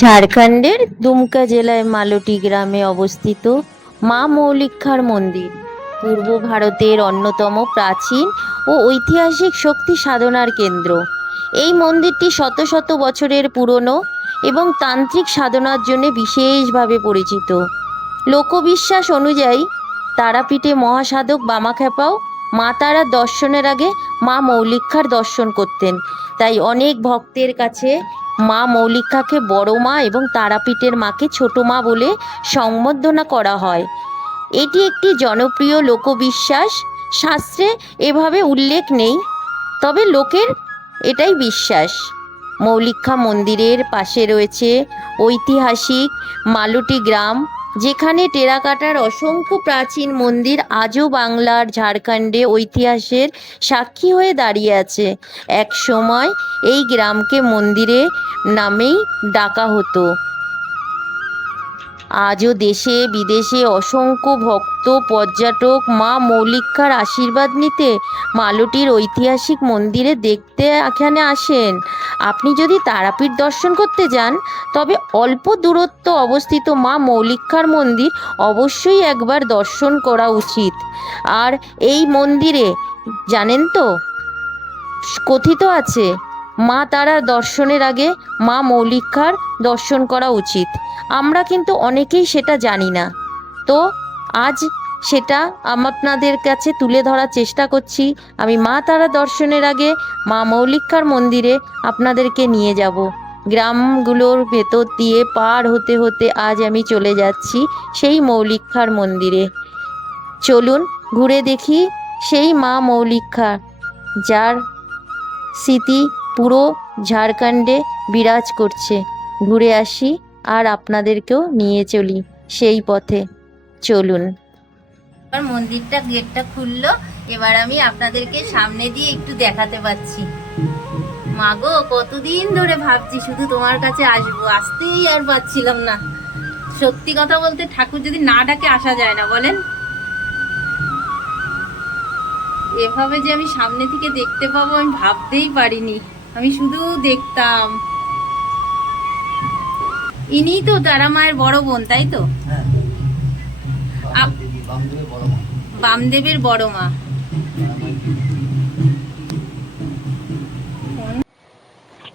ঝাড়খণ্ডের দুমকা জেলায় মালতি গ্রামে অবস্থিত মা মৌলিক্ষার মন্দির পূর্ব ভারতের অন্যতম প্রাচীন ও ঐতিহাসিক শক্তি সাধনার কেন্দ্র। এই মন্দিরটি শত শত বছরের পুরনো এবং তান্ত্রিক সাধনার জন্য বিশেষভাবে পরিচিত। লোকবিশ্বাস অনুযায়ী তারাপীঠে মহাসাধক বামাখ্যাপাও মা তারার দর্শনের আগে মা মৌলিক্ষার দর্শন করতেন। তাই অনেক ভক্তের কাছে মা মৌলিক্ষাকে বড় মা এবং তারাপীঠের মাকে ছোট মা বলে সম্বোধনা করা হয়। এটি একটি জনপ্রিয় লোকবিশ্বাস। শাস্ত্রে এভাবে উল্লেখ নেই, তবে লোকের এটাই বিশ্বাস। মৌলিক্ষা মন্দিরের পাশে রয়েছে ঐতিহাসিক মালতি গ্রাম, যেখানে টেরাকোটার অসংখ্য প্রাচীন মন্দির আজও বাংলার ঝাড়খণ্ডে ঐতিহাসের সাক্ষী হয়ে দাঁড়িয়ে আছে। এক সময় এই গ্রামকে মন্দিরে নামেই ডাকা হতো। আজও দেশে বিদেশে অসংখ্য ভক্ত পর্যটক মা মৌলিক্ষার আশীর্বাদ নিতে মালতির ঐতিহাসিক মন্দিরে দেখতে এখানে আসেন। আপনি যদি তারাপীঠ দর্শন করতে যান, তবে অল্প দূরত্ব অবস্থিত মা মৌলিক্ষার মন্দির অবশ্যই একবার দর্শন করা উচিত। আর এই মন্দিরে জানেন তো, কথিত আছে মা তারার দর্শনের আগে মা মৌলিক্ষার দর্শন করা উচিত। আমরা কিন্তু অনেকেই সেটা জানি না। তো আজ সেটা আপনাদের কাছে তুলে ধরার চেষ্টা করছি। আমি মা তারা দর্শনের আগে মা মৌলিক্ষার মন্দিরে আপনাদেরকে নিয়ে যাব। গ্রামগুলোর ভেতর দিয়ে পার হতে হতে আজ আমি চলে যাচ্ছি সেই মৌলিক্ষার মন্দিরে। চলুন ঘুরে দেখি সেই মা মৌলিক্ষা, যার স্মৃতি পুরো ঝাড়খণ্ডে বিরাজ করছে। ঘুরে আসি আর আপনাদেরকেও নিয়ে চলি সেই পথে। চলুন। এবার মন্দিরটা গেটটা খুললো, এবার আমি আপনাদেরকে সামনে দিয়ে একটু দেখাতে পাচ্ছি। মাগো, কতদিন ধরে ভাবছি শুধু তোমার কাছে আসবো, আসতেই আর পাচ্ছিলাম না। সত্যি কথা বলতে ঠাকুর যদি না ডাকে আসা যায় না, বলেন? এভাবে যে আমি সামনে থেকে দেখতে পাবো আমি ভাবতেই পারিনি। আমি শুধু দেখতাম। ইনি তো তারা মায়ের বড় বোন, তাই তো? বামদেবের বড় মা।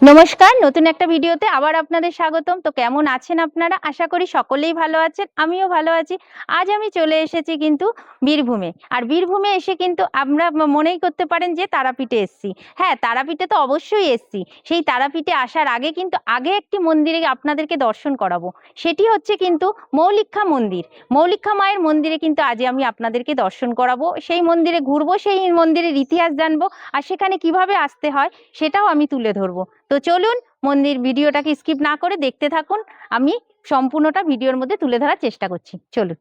নমস্কার, নতুন একটা ভিডিওতে আবার আপনাদের স্বাগতম। তো কেমন আছেন আপনারা? আশা করি সকলেই ভালো আছেন, আমিও ভালো আছি। আজ আমি চলে এসেছি কিন্তু বীরভূমে। আর বীরভূমে এসে কিন্তু আমরা মনেই করতে পারেন যে তারাপীঠে এসছি। হ্যাঁ, তারাপীঠে তো অবশ্যই এসছি। সেই তারাপীঠে আসার আগে কিন্তু একটি মন্দিরে আপনাদেরকে দর্শন করাবো। সেটি হচ্ছে কিন্তু মৌলিক্ষা মন্দির। মৌলিক্ষা মায়ের মন্দিরে কিন্তু আজ আমি আপনাদেরকে দর্শন করাবো। সেই মন্দিরে ঘুরবো, সেই মন্দিরের ইতিহাস জানবো, আর সেখানে কিভাবে আসতে হয় সেটাও আমি তুলে ধরবো। তো চলুন মন্দির ভিডিওটাকে স্কিপ না করে দেখতে থাকুন। আমি সম্পূর্ণটা ভিডিওর মধ্যে তুলে ধরার চেষ্টা করছি। চলুন।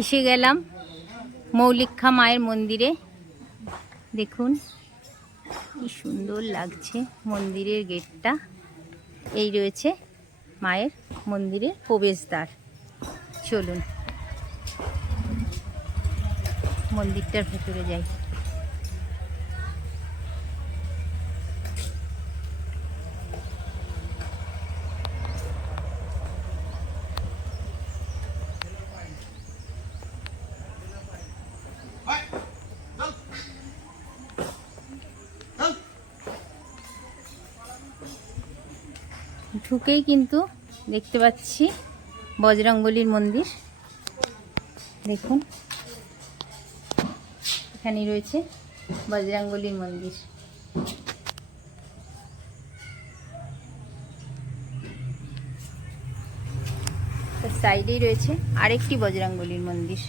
এসে গেলাম মৌলিক্ষা মায়ের মন্দিরে। দেখুন কি সুন্দর লাগছে মন্দিরের গেটটা। এই রয়েছে মায়ের মন্দিরের প্রবেশদ্বার। চলুন মন্দিরটার ভেতরে যাই। ঢুকেই কিন্তু দেখতে পাচ্ছি বজরংবলীর মন্দির। দেখুন এখানে রয়েছে বজরংবলীর মন্দির। তার সাইডেই রয়েছে আরেকটি বজরংবলীর মন্দির।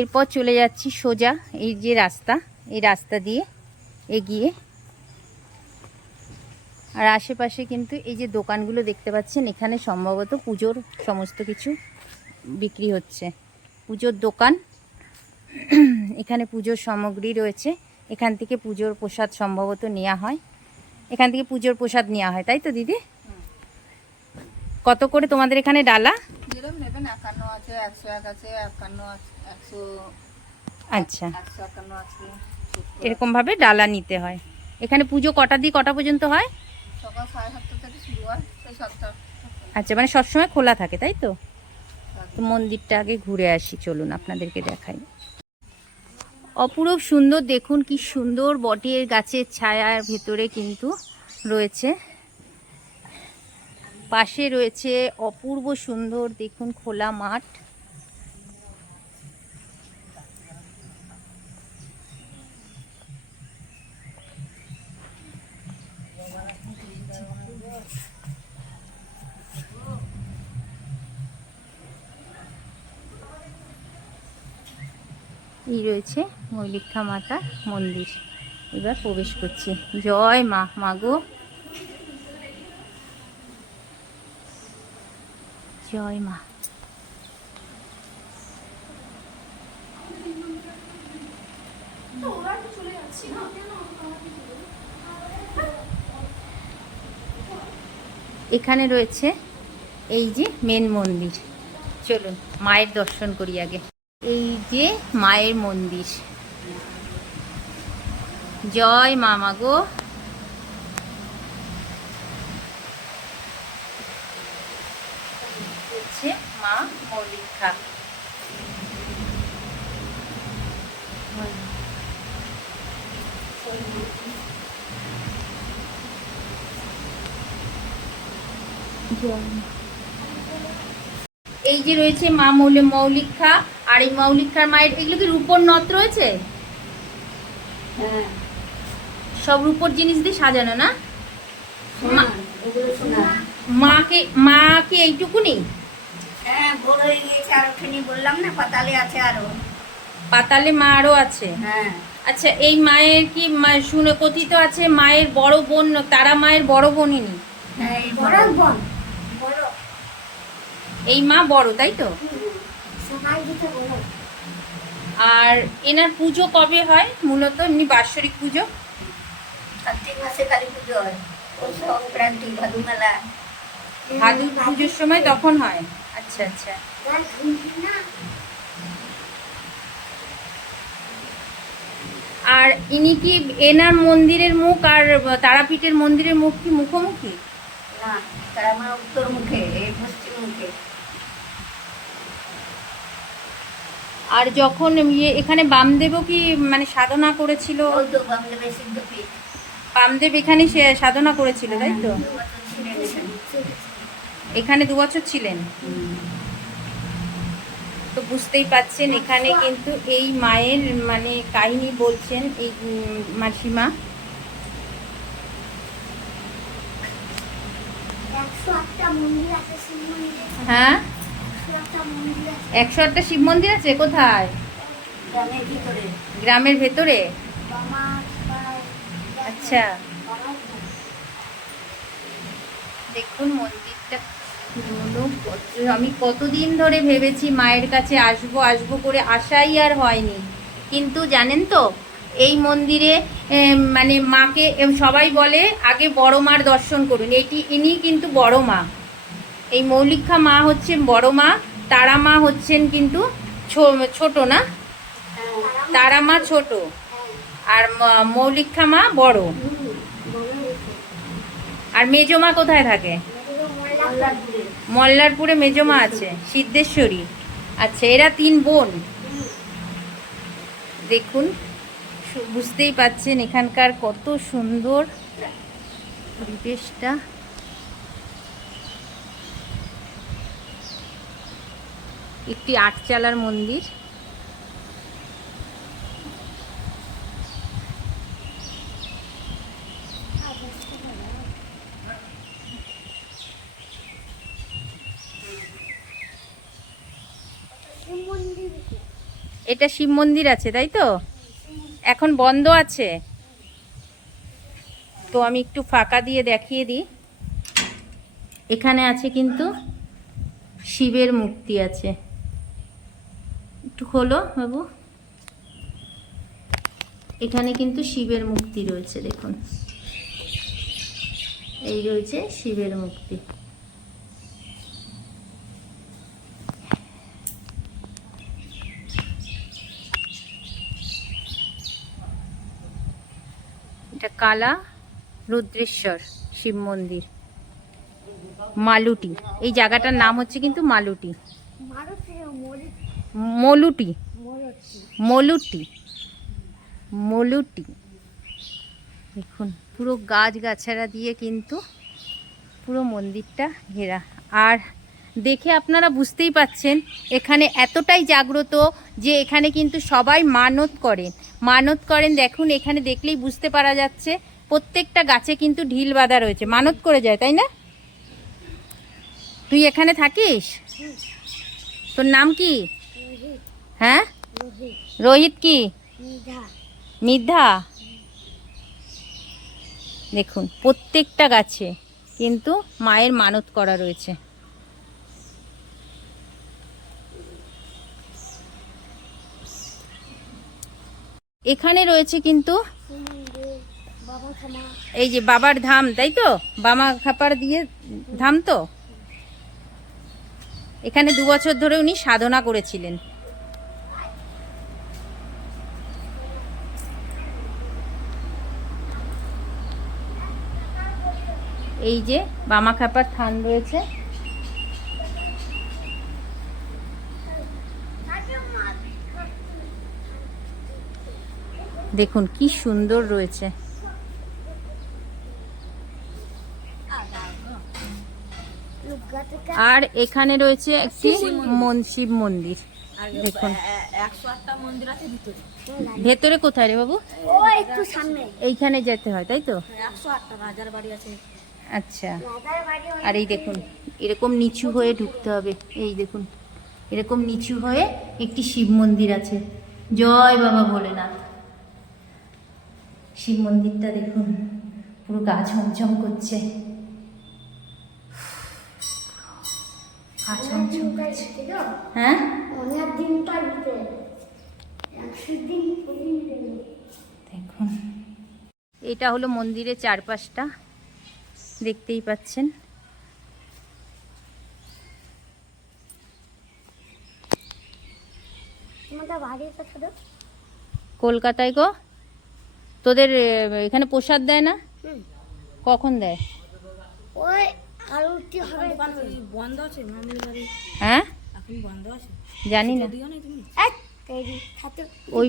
এরপর চলে যাচ্ছি সোজা এই যে রাস্তা, এই রাস্তা দিয়ে এগিয়ে। আর আশেপাশে কিন্তু এই যে দোকানগুলো দেখতে পাচ্ছেন, এখানে সম্ভবত পুজোর সমস্ত কিছু বিক্রি হচ্ছে। পুজোর দোকান, এখানে পুজোর সামগ্রী রয়েছে। এখান থেকে পুজোর প্রসাদ সম্ভবত নেওয়া হয়। এখান থেকে পুজোর প্রসাদ নেওয়া হয়, তাই তো দিদি? কত করে তোমাদের এখানে ডালা? নেবেন 51 আছে, 101 আছে, 51 আছে, 100, আচ্ছা, 151 আছে, 70 এরকম ভাবে ডালা নিতে হয়। এখানে পুজো কটা দিয়ে কটা পর্যন্ত হয়? সকাল 7:30 থেকে শুরু হয়, সেই 7টা। আচ্ছা, মানে সবসময় খোলা থাকে তাই তো? তো মন্দিরটা আগে ঘুরে আসি, চলুন আপনাদেরকে দেখাই। অপূরূপ সুন্দর, দেখুন কি সুন্দর বটের গাছের ছায়ার ভেতরে কিন্তু রয়েছে। পাশে রয়েছে অপূর্ব সুন্দর, দেখুন খোলা মাঠ। এই রয়েছে মৌলিক্ষা মাতার মন্দির। এবার প্রবেশ করছি। জয় মা, মাগো জয় মা। এখানে রয়েছে এই যে মেন মন্দির। চলুন মায়ের দর্শন করি আগে। এই যে মায়ের মন্দির। জয় মা, মাগো। হচ্ছে মা মৌলিক্ষা। এই যে রয়েছে মা মৌলিক্ষা। আর এই মৌলিক্ষার মায়ের এগুলো কি রূপোর নথ রয়েছে? হ্যাঁ, সব রূপোর জিনিস দিয়ে সাজানো না? ওগুলো শোনা। মা কি এইটুকুনি? হ্যাঁ, ভোর হয়ে গিয়েছে, আর ওখানে বললাম না পাতালে আছে আরো। পাতালে মা আরও আছে? হ্যাঁ, আচ্ছা, এই মায়ের কি শুনে কথিত আছে মায়ের বড় বোন, তারা মায়ের বড় বোনিনী? হ্যাঁ, এই বড় বোন, বড়। এই মা বড়, তাই তো? সবাই যেতে বলো। আর এনার পুজো কবে হয় মূলত, এমনি বাৎসরিক পুজো? কার্তিক মাসে কালী পুজো হয়, ও সংক্রান্তি, ভাদু মেলা। ভাদু পুজোর সময় তখন হয়? আচ্ছা আচ্ছা। আর ইনি কি এনার মন্দিরের মুখ আর তারাপীঠের মন্দিরের মুখ কি মুখোমুখি? না, তারা মা উত্তর মুখে, এই পশ্চিম মুখে। আর যখন এখানে বামদেবও কি মানে সাধনা করেছিল? ওই তো বামদেবের সিদ্ধপীঠ। বামদেব এখানে সে সাধনা করেছিল তাই তো? 2 বছর ছিলেন এখানে। এখানে 2 বছর ছিলেন। তো বুঝতেই পাচ্ছেন এখানে কিন্তু এই মায়ের মানে কাহিনী বলছেন এই মাসিমা। 108টা মন্দির আছে, শিব মন্দির। হ্যাঁ, 108টা মন্দির আছে 108টা শিব মন্দির আছে। কোথায়? গ্রামের ভিতরে। গ্রামের ভেতরে? বামা, আচ্ছা, দেখুন মন্দিরটা আমি কতদিন ধরে ভেবেছি মায়ের কাছে আসবো আসবো করে, আশাই আর হয়নি। কিন্তু জানেন তো এই মন্দিরে মানে মাকে সবাই বলে আগে বড় মার দর্শন করুন। ইনি কিন্তু বড় মা। এই মৌলিক্ষা মা হচ্ছেন বড় মা, তারা মা হচ্ছেন কিন্তু ছোট না? তারা মা ছোট আর মৌলিক্ষা মা বড়। আর মেজমা কোথায় থাকে? মল্লারপুরে মেজমা আছে, সিদ্ধেশ্বরী। আচ্ছা, এরা 3 বোন। দেখুন বুঝতেই পাচ্ছেন এখানকার কত সুন্দর পরিবেশটা। একটি 8 চালার মন্দির। এটা শিব মন্দির আছে তাই তো? এখন বন্ধ আছে। তো আমি একটু ফাঁকা দিয়ে দেখিয়ে দিই। এখানে আছে কিন্তু শিবের মূর্তি আছে। একটু খোলো বাবু। এখানে কিন্তু শিবের মূর্তি রয়েছে, দেখুন এই রয়েছে শিবের মূর্তি। এটা কালা রুদ্রেশ্বর শিব মন্দির, মালুটি। এই জায়গাটার নাম হচ্ছে কিন্তু মালুটি, মলুটি, মলুটি, মলুটি। দেখুন পুরো গাছগাছাড়া দিয়ে কিন্তু পুরো মন্দিরটা ঘেরা। আর দেখে আপনারা বুঝতেই পাচ্ছেন এখানে এতটাই জাগ্রত যে এখানে কিন্তু সবাই মানত করেন, মানত করেন। দেখুন এখানে দেখলেই বুঝতে পারা যাচ্ছে প্রত্যেকটা গাছে কিন্তু ঢিল বাঁধা রয়েছে, মানত করে যায়, তাই না? তুই এখানে থাকিস? তোর নাম কি? হ্যাঁ, রোহিত কি? মিধা। দেখুন প্রত্যেকটা গাছে কিন্তু মায়ের মানত করা রয়েছে। এখানে রয়েছে কিন্তু এই যে বাবার ধাম, তাই তো? বামা খাপার দিয়ে ধাম তো। এখানে 2 বছর ধরে উনি সাধনা করেছিলেন। এই যে বামা খাপার থান রয়েছে। দেখুন কি সুন্দর রয়েছে। আর এখানে রয়েছে একটি শিব মন্দির। দেখুন ভেতরে কোথায় রে বাবু? এইখানে যেতে হয়, তাই তো? আচ্ছা। আর এই দেখুন এরকম নিচু হয়ে ঢুকতে হবে। এই দেখুন এরকম নিচু হয়ে একটি শিব মন্দির আছে। জয় বাবা ভোলেনাথ। শিব মন্দিরটা দেখুন পুরো গা ঝমঝম করছে, হ্যাঁ। দেখুন এটা হলো মন্দিরের চারপাশটা, দেখতেই পাচ্ছেন। কলকাতায় গো, তোদের এখানে প্রসাদ দেয় না? কখন দেয়? হ্যাঁ জানি না। ওই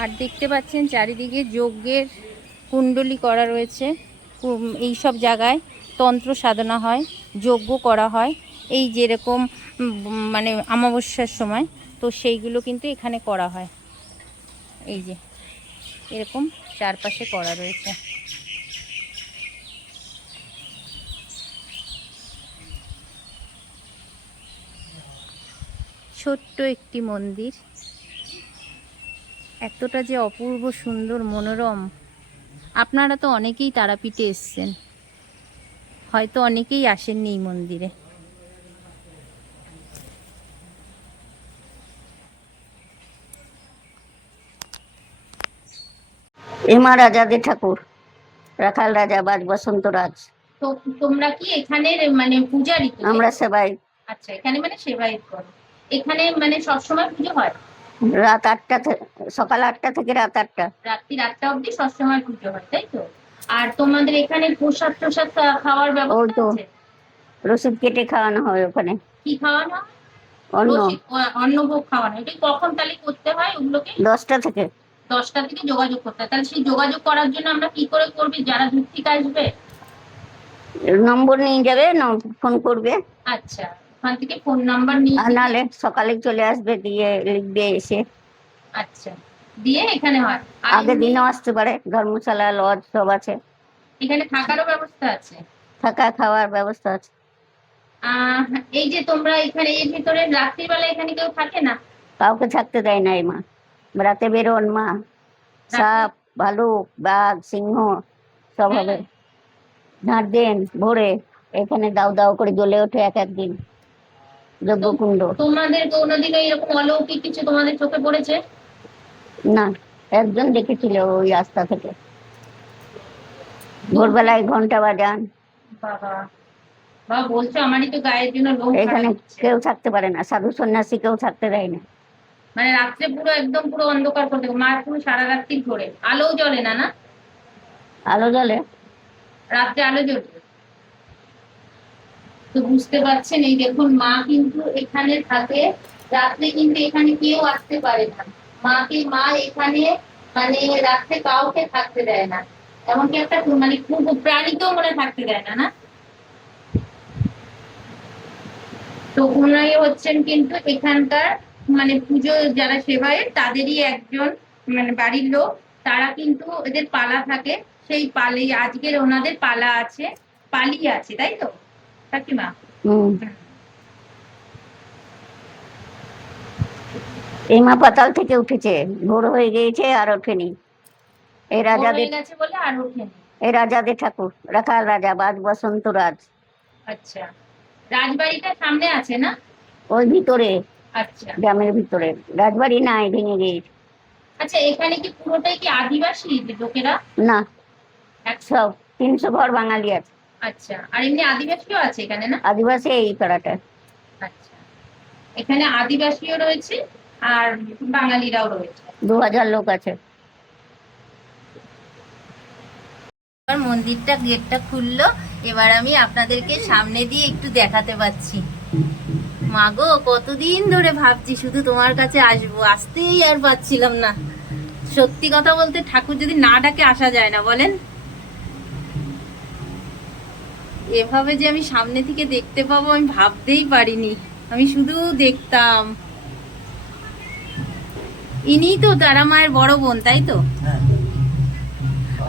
আর দেখতে পাচ্ছেন চারিদিকে যজ্ঞের কুণ্ডলী করা রয়েছে। এই সব জায়গায় তন্ত্র সাধনা হয়, যজ্ঞ করা হয়। এই যেরকম মানে অমাবস্যার সময়, তো সেইগুলো কিন্তু এখানে করা হয়। এই যে এরকম চারপাশে করা রয়েছে। ছোট্ট একটি মন্দির, এতটা যে অপূর্ব সুন্দর মনোরম। আপনারা তো অনেকেই তারাপীঠে এসছেন, হয়তো অনেকেই আসেননি এই মন্দিরে। এমা রাজাদের ঠাকুর, রাখাল রাজা বাজ বসন্ত রাজ। তো তোমরা কি এখানের মানে পূজারি? আমরা সেবাই। আচ্ছা, এখানে মানে সেবাই করো। এখানে মানে সবসময় পুজো হয়? রাত 8টা থেকে সকাল 8টা থেকে রাত 8টা, রাত্রি 8টা অবধি সবসময় পুজো হয়, তাই তো? আর তোমাদের এখানে প্রসাদ খাওয়ার ব্যবস্থা আছে? রসিদ কেটে খাওয়ানো হয় ওখানে। কি খাওয়ানো? অন্ন, অন্নভোগ খাওয়ানো। এটা কখন তাহলে করতে হয় ওগুলোকে? 10টা থেকে। 10টা থেকে যোগাযোগ করতে হয়। তাহলে সেই যোগাযোগ করার জন্য আমরা কি করে করবি যারা দূর থেকে আসবে? নম্বর নিয়ে যাবে, ফোন করবে। আচ্ছা, ওখান থেকে ফোন নাম্বার নিয়ে নাহলে সকালে চলে আসবে, দিয়ে লিখবে এসে। আচ্ছা, দিয়ে এখানে হয়। আগের দিনও আসতে পারে, ধর্মশালা লজ সব আছে। এখানে থাকারও ব্যবস্থা আছে? থাকা খাওয়ার ব্যবস্থা আছে। এই যে তোমরা এখানে এর ভিতরে রাত্রিবেলা এখানে কেউ থাকে না? কাউকে থাকতে দেয় না এই মা। রাতে বেরোন মা, সাপ ভালুক বাঘ সিংহ সব হবে। ঝাঁট দেন ভোরে, এখানে দাও দাও করে জ্বলে ওঠে এক একদিন যজ্ঞকুণ্ড। তোমাদের কোনোদিনও এরকম অলৌকিক কিছু তোমাদের চোখে পড়েছে? না, একজন দেখেছিল ওই রাস্তা থেকে, ভোরবেলায় ঘন্টা বাজান। বাবা, বা বলছো আমারই তো গায়ের জন্য লোম এখানে খারাপ হচ্ছে। কেউ থাকতে পারে না, সাধু সন্ন্যাসী কেউ থাকতে দেয় না। মানে রাত্রে পুরো একদম পুরো অন্ধকার করে দেবো, মার পুরো সারা রাত্রি ধরে আলোও জ্বলে না না? আলো জ্বলে। রাত্রে আলো জ্বলবে। তো বুঝতে পারছেন, এই দেখুন মা কিন্তু এখানে থাকে, রাত্রে কিন্তু এখানে কেউ আসতে পারে না। মা এখানে মানে রাত্রে কাউকে থাকতে দেয় না, এমনকি একটা মানে খুব প্রাণীকেও মনে থাকতে দেয় না না। তো উনাই হচ্ছেন কিন্তু এখানকার মানে পুজো যারা সেবায়েত তাদেরই একজন, মানে বাড়ির লোক। তারা কিন্তু এদের পালা থাকে, সেই পালে আজকের ওনাদের পালা আছে, পালি আছে, তাই তো কাকিমা? হুম। এই মা পাতাল থেকে উঠেছে, ভোর হয়ে গিয়েছে আর ওঠেনি। এই বড় রাজাদের, হয়ে গেছে বলে আর ওঠেনি। এই রাজাদের ঠাকুর, রাখাল রাজা, বাজ বসন্ত রাজ। আচ্ছা, রাজবাড়িটা সামনে আছে না? ওই ভিতরে, আচ্ছা গ্রামের ভিতরে। রাজবাড়ি নাই, ভেঙে গিয়েছে। আচ্ছা, এখানে কি পুরোটাই কি আদিবাসী লোকেরা? না, একশো। 300 ঘর বাঙালি আছে। আচ্ছা, আর এমনি আদিবাসীও আছে এখানে না? আদিবাসী এই পাড়াটা। আচ্ছা, এখানে আদিবাসীও রয়েছে আর বাঙালিরাও রয়েছে। 2000 লোক আছে। এবার মন্দিরটা গেটটা খুললো, এবার আমি আপনাদেরকে সামনে দিয়ে একটু দেখাতে পাচ্ছি। মাগো, কতদিন ধরে ভাবছি শুধু তোমার কাছে আসবো, আসতেই আর পাচ্ছিলাম না। সত্যি কথা বলতে ঠাকুর যদি না ডাকে আসা যায় না, বলেন? এভাবে যে আমি সামনে থেকে দেখতে পাবো আমি ভাবতেই পারিনি, আমি শুধু দেখতাম। ইনি তো তারা মায়ের বড় বোন, তাই তো? হ্যাঁ,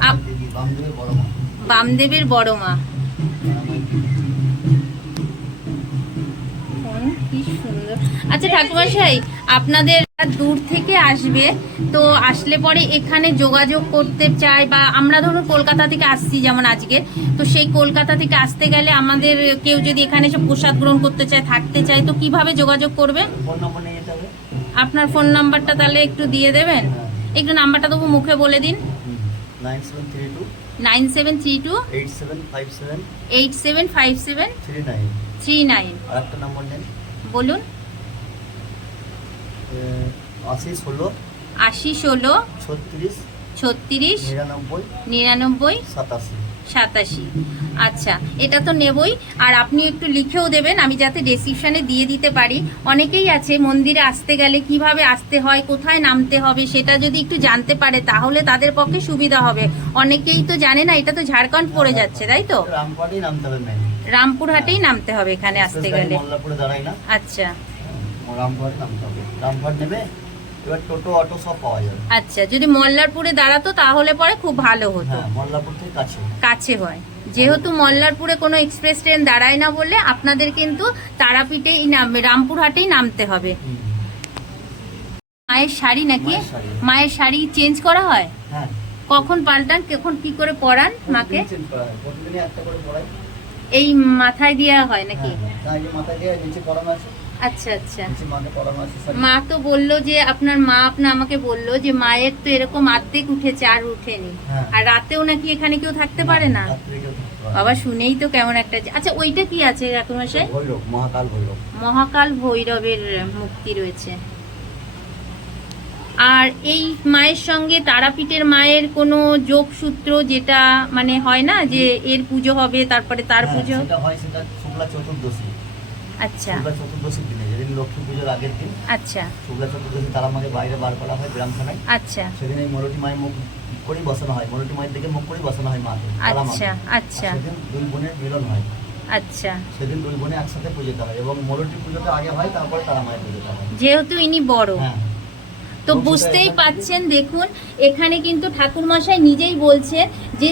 আপ- বামদেবের বড় মা। বামদেবের বড় মা। কি সুন্দর। আচ্ছা ঠাকুরমশাই, আপনাদের দূর থেকে আসবে, তো আসলে পরে এখানে যোগাযোগ করতে চাই, বা আমরা ধরুন কলকাতা থেকে আসছি যেমন আজকে, তো সেই কলকাতা থেকে আসতে গেলে আমাদের কেউ যদি এখানে এসে প্রসাদ গ্রহণ করতে চায়, থাকতে চায়, তো কিভাবে যোগাযোগ করবে? ফোন নম্বর নিয়ে যেতে হবে। আপনার ফোন নাম্বারটা তাহলে একটু দিয়ে দেবেন? একটু নাম্বারটা তবু মুখে বলে দিন। 9732 9732 8757 8757 39। 39। আর একটা নম্বর নেন, বলুন। 80 16 80 16 36 36 99 99 87। 87। আচ্ছা, এটা তো নেবই, আর আপনি একটু লিখেও দেবেন আমি যাতে ডেসক্রিপশনে দিয়ে দিতে পারি। অনেকেই আছে মন্দিরে আসতে গেলে কিভাবে আসতে হয়, কোথায় নামতে হবে, সেটা যদি একটু জানতে পারে তাহলে তাদের পক্ষে সুবিধা হবে। অনেকেই তো জানে না, এটা তো ঝাড়খণ্ড পড়ে যাচ্ছে, তাই তো? রামপুরহাটেই নামতে হবে ম্যাম। রামপুরহাটেই নামতে হবে এখানে আসতে গেলে। মোল্লাপুরে দাঁড়াই না, আচ্ছা রামপুরহাটে নামতে হবে। রামপুরহাট নেবে, এবার টোটো অটো সব পাওয়া যাবে। আচ্ছা, যদি মল্লারপুরে দাঁড়াতো তাহলে পরে খুব ভালো হতো। হ্যাঁ, মোল্লাপুর থেকে কাছে। কাছে হয়, যেহেতু মল্লারপুরে কোনো এক্সপ্রেস ট্রেন দাঁড়ায় না বলে আপনাদের কিন্তু তারাপীঠেই রামপুরহাটেই নামতে হবে। মায়ের শাড়ি নাকি? মায়ের শাড়ি। মায়ের শাড়ি চেঞ্জ করা হয়? হ্যাঁ, কখন পাল্টান, কখন কি করে পরান মাকে? চেঞ্জ করা হয়, প্রতিদিনই একটা করে পড়াই। এই মাথায় দেওয়া হয় নাকি? হ্যাঁ, না, এই যে মাথা দিয়ে নিচে পড়ানো আছে, আচ্ছা আচ্ছা। নিচে মাকে পড়ানো আছে শাড়ি। মা তো বললো যে আপনার মা আমাকে বললো যে মায়ের তো এরকম অর্ধেক উঠেছে আর উঠেনি, হ্যাঁ। আর রাতেও নাকি এখানে কেউ থাকতে পারে না। রাত্রে কেউ থাকতে পারে না। বাবা, শুনেই তো কেমন একটা। আচ্ছা, ওইটা কি আছে ঠাকুরমশাই? ভৈরব, মহাকাল ভৈরব। মহাকাল ভৈরবের মূর্তি রয়েছে। আর এই মায়ের সঙ্গে তারাপীঠের মায়ের কোনো যোগসূত্র, যেটা মানে হয় না যে এর পুজো হবে তারপরে তার হ্যাঁ, পুজো? সেটা হয়, সেটা শুক্লা চতুর্দশী। আচ্ছা শুক্লা চতুর্দশীর দিনে, যেদিন লক্ষ্মী পুজোর আগের দিন, আচ্ছা শুক্লা চতুর্দশী তারা মাকে বাইরে বার করা হয় গ্রামখানায়। আচ্ছা সেদিন এই মোলটি মায়ের মুখ করেই বসানো হয়, মোলটি মায়ের দিকে মুখ করেই বসানো হয় মাকে, তারা মাকে। আচ্ছা আর আচ্ছা সেদিন দুই বোনের মিলন হয়। আচ্ছা। সেদিন দুই বোনে একসাথে পুজোতে হয়, এবং মোলটি পুজোটা আগে হয়, তারপরে তারা মায়ের পুজোটা হয়। যেহেতু ইনি বড়, হ্যাঁ, তো এবং সেটা বুঝতেই এখান পাচ্ছেন। দেখুন এখানে কিন্তু ঠাকুরমশাই নিজেই বলছে যে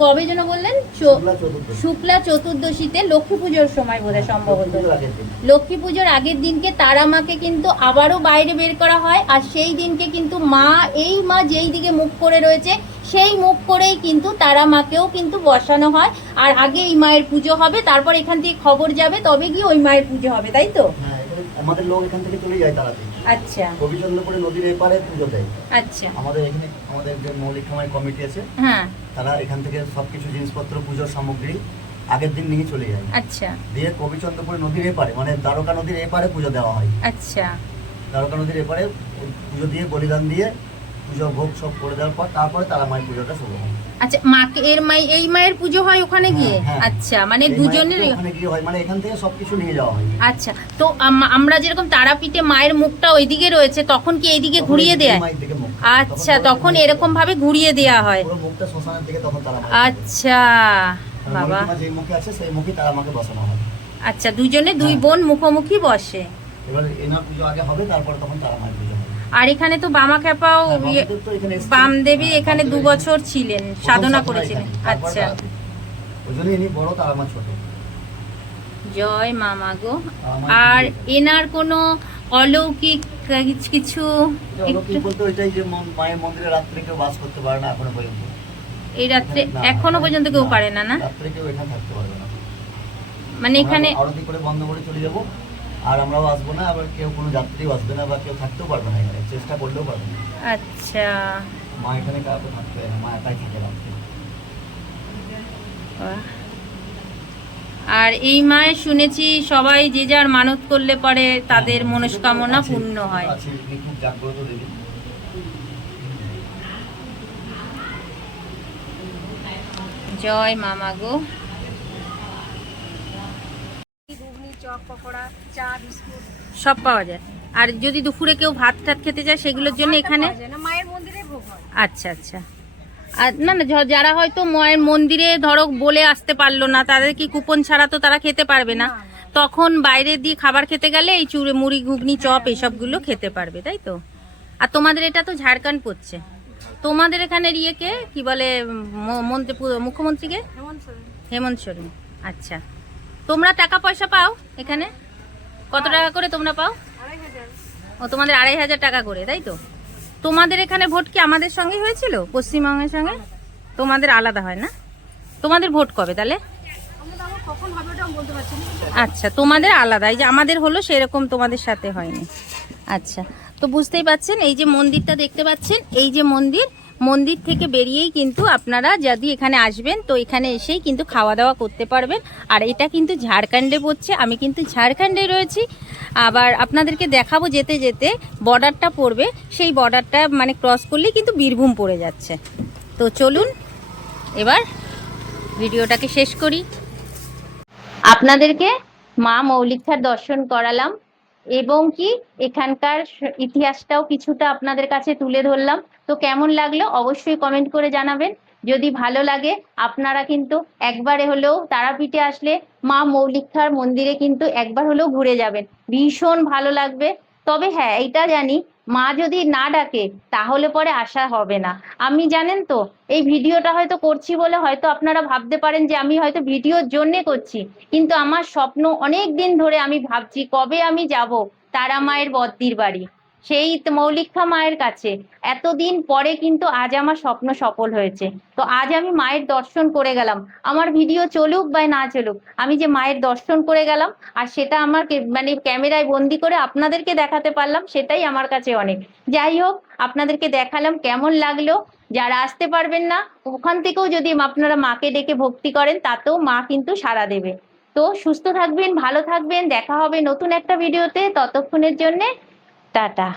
কবে যেন বললেন, শুক্লা চতুর্দশী। শুক্লা চতুর্দশীতে লক্ষ্মী পুজোর সময় বোধহয় সম্ভবত, লক্ষ্মী পুজোর আগের দিন। লক্ষ্মী পুজোর আগের দিনকে তারা মাকে কিন্তু আবারও বাইরে বের করা হয়, আর সেই দিনকে কিন্তু এই মা যেই দিকে মুখ করে রয়েছে সেই মুখ করেই কিন্তু তারা মাকেও কিন্তু বসানো হয়। আর আগে এই মায়ের পুজো হবে, তারপর এখান থেকে খবর যাবে, তবে গিয়ে ওই মায়ের পুজো হবে, তাই তো? হ্যাঁ, আমাদের লোক এখান থেকে চলে যায় তাড়াতাড়ি। আচ্ছা রবিচন্দ্রপুরে নদীর এপারে পুজো দেয়। আচ্ছা। আমাদের এখানে আমাদের যে মৌলিক খামার কমিটি আছে, হ্যাঁ তারা এখান থেকে সবকিছু জিনিসপত্র, পুজোর সামগ্রী আগের দিন নিয়ে চলে যাই। আচ্ছা দিয়ে কবিচন্দ্রপুর নদীর এপারে মানে দ্বারকা নদীর এপারে পুজো দেওয়া হয়। আচ্ছা দ্বারকা নদীর এপারে পুজো দিয়ে বলিদান দিয়ে পুজো ভোগ সব করে দেওয়ার পর তারপরে তারা মায়ের পুজোটা শুরু হয়। আচ্ছা মাকে এর এই মায়ের পুজো হয় ওখানে গিয়ে? হ্যাঁ। আচ্ছা মানে এই মায়ের দুজনের। পুজো ওখানে গিয়ে হয়, মানে এখান থেকে সবকিছু নিয়ে যাওয়া হয়। আচ্ছা তো আমরা যেরকম তারাপীঠে মায়ের মুখটা ওইদিকে রয়েছে, তখন কি এইদিকে তখন ঘুরিয়ে এই দেয়? মায়ের দিকে মুখ। আচ্ছা তখন এরকম ভাবে ঘুরিয়ে দেয়া হয়। পুরো মুখটা শ্মশানের দিকে তখন তারা আচ্ছা বাবা। যে মুখে আছে সেই মুখে তারা আমাকে বসানো হয়। আচ্ছা দুজনে দুই হ্যাঁ। বোন মুখোমুখি বসে। এবার এনার পুজো আগে হবে, তারপরে তখন তারা মায়ের পুজো হবে। আর এখানে তো বামা খেপাও হ্যাঁ, বামদেব তো এখানে এসেছেন। বামদেবী হ্যাঁ, এখানে বামদেব 2 বছর ছিলেন, প্রথম সাধনা সাধনা করেছিলেন। এখানে, তারপরে আচ্ছা তারাপীঠ। ওই জন্য ইনি বড়, তারা আমার ছোট। জয় মামা গো। আমার আর পুজো। এনার কোনো অলৌকিক কিছু অলৌকিক একটু বলতে ওইটাই যে মায়ের মন্দিরে রাত্রে কেউ বাস করতে পারে না এখনো পর্যন্ত। এই রাত্রে না, এখনো পর্যন্ত কেউ পারে না? না রাত্রে কেউ এখানে থাকতে পারবে না। মানে এখানে আমরা আরতি করে বন্ধ করে চলে যাব, আর আমরাও আসবো না, আবার কেউ কোনো যাত্রীও আসবে না বা কেউ থাকতেও পারবে না এখানে, চেষ্টা করলেও পারবে না। আচ্ছা মা এখানে কাউকে থাকতে হয় না, মা একাই থাকে রাত্রে। বাহ। আর এই মায়ের শুনেছি সবাই যে যার মানত করলে পরে তাদের হ্যাঁ, মনস্কামনা আছে, পূর্ণ হয়। আছে, উনি খুব জাগ্রত দেবী। জয় মামা গো। সব পাওয়া যায়। আর যদি দুপুরে কেউ ভাত টাত খেতে যায় সেগুলোর জন্য এখানে আচ্ছা আচ্ছা। আর না না যারা হয়তো মায়ের মন্দিরে ধরো বলে আসতে পারলো না, তাদের কি কুপন ছাড়া তো তারা খেতে পারবে না, তখন বাইরে দিয়ে খাবার খেতে গেলে এই চুড়ে মুড়ি ঘুগনি চপ এসবগুলো খেতে পারবে, তাই তো? আর তোমাদের এটা তো ঝাড়খণ্ড পড়ছে, তোমাদের এখানে ইয়েকে কি বলে মুখ্যমন্ত্রীকে? হেমন্ত সোরেন। আচ্ছা তোমরা টাকা পয়সা পাও এখানে? কত টাকা করে তোমরা পাও? ও তোমাদের 2500 টাকা করে, তাই তো? তোমাদের এখানে ভোট কি আমাদের সঙ্গে হয়েছিল পশ্চিমবঙ্গের সঙ্গে? তোমাদের আলাদা হয় না? তোমাদের ভোট কবে তাহলে? আচ্ছা তোমাদের আলাদা, এই যে আমাদের হলো সেরকম তোমাদের সাথে হয়নি। আচ্ছা তো বুঝতেই পাচ্ছেন, এই যে মন্দিরটা দেখতে পাচ্ছেন, এই যে মন্দির থেকে বেরিয়েই কিন্তু আপনারা যদি এখানে আসবেন তো এখানে এসেই কিন্তু খাওয়া দাওয়া করতে পারবেন। আর এটা কিন্তু ঝাড়খণ্ডে পড়ছে, আমি কিন্তু ঝাড়খণ্ডে রয়েছি। আবার আপনাদেরকে দেখাবো যেতে যেতে বর্ডারটা পড়বে, সেই বর্ডারটা মানে ক্রস করলেই কিন্তু বীরভূম পড়ে যাচ্ছে। তো চলুন এবার ভিডিওটাকে শেষ করি। আপনাদেরকে মা মৌলিকার দর্শন করালাম এবং কি এখানকার ইতিহাসটাও কিছুটা আপনাদের কাছে তুলে ধরলাম। তো কেমন লাগলো অবশ্যই কমেন্ট করে জানাবেন। যদি ভালো লাগে আপনারা কিন্তু একবারে হলেও তারাপীঠে আসলে মা মৌলিকার মন্দিরে কিন্তু একবার হলেও ঘুরে যাবেন, ভীষণ ভালো লাগবে। তবে হ্যাঁ এইটা জানি, মা যদি না ডাকে তাহলে পরে আসা হবে না। আমি জানেন তো এই ভিডিওটা হয়তো করছি বলে হয়তো আপনারা ভাবতে পারেন যে আমি হয়তো ভিডিওর জন্যে করছি, কিন্তু আমার স্বপ্ন অনেক দিন ধরে আমি ভাবছি কবে আমি যাব তারা মায়ের বদ্দির বাড়ি, সেই মৌলিকা মায়ের কাছে। এতদিন পরে কিন্তু আজ আমার স্বপ্ন সফল হয়েছে। তো আজ আমি মায়ের দর্শন করে গেলাম, আমার ভিডিও চলুক বা না চলুক, আমি যে মায়ের দর্শন করে গেলাম আর সেটা আমার মানে ক্যামেরায় বন্দি করে আপনাদেরকে দেখাতে পারলাম, সেটাই আমার কাছে অনেক। যাই হোক আপনাদেরকে দেখালাম, কেমন লাগলো? যারা আসতে পারবেন না ওখান থেকেও যদি আপনারা মাকে ডেকে ভক্তি করেন তাতেও মা কিন্তু সাড়া দেবে। তো সুস্থ থাকবেন, ভালো থাকবেন, দেখা হবে নতুন একটা ভিডিওতে। ততক্ষণের জন্যে টাটা।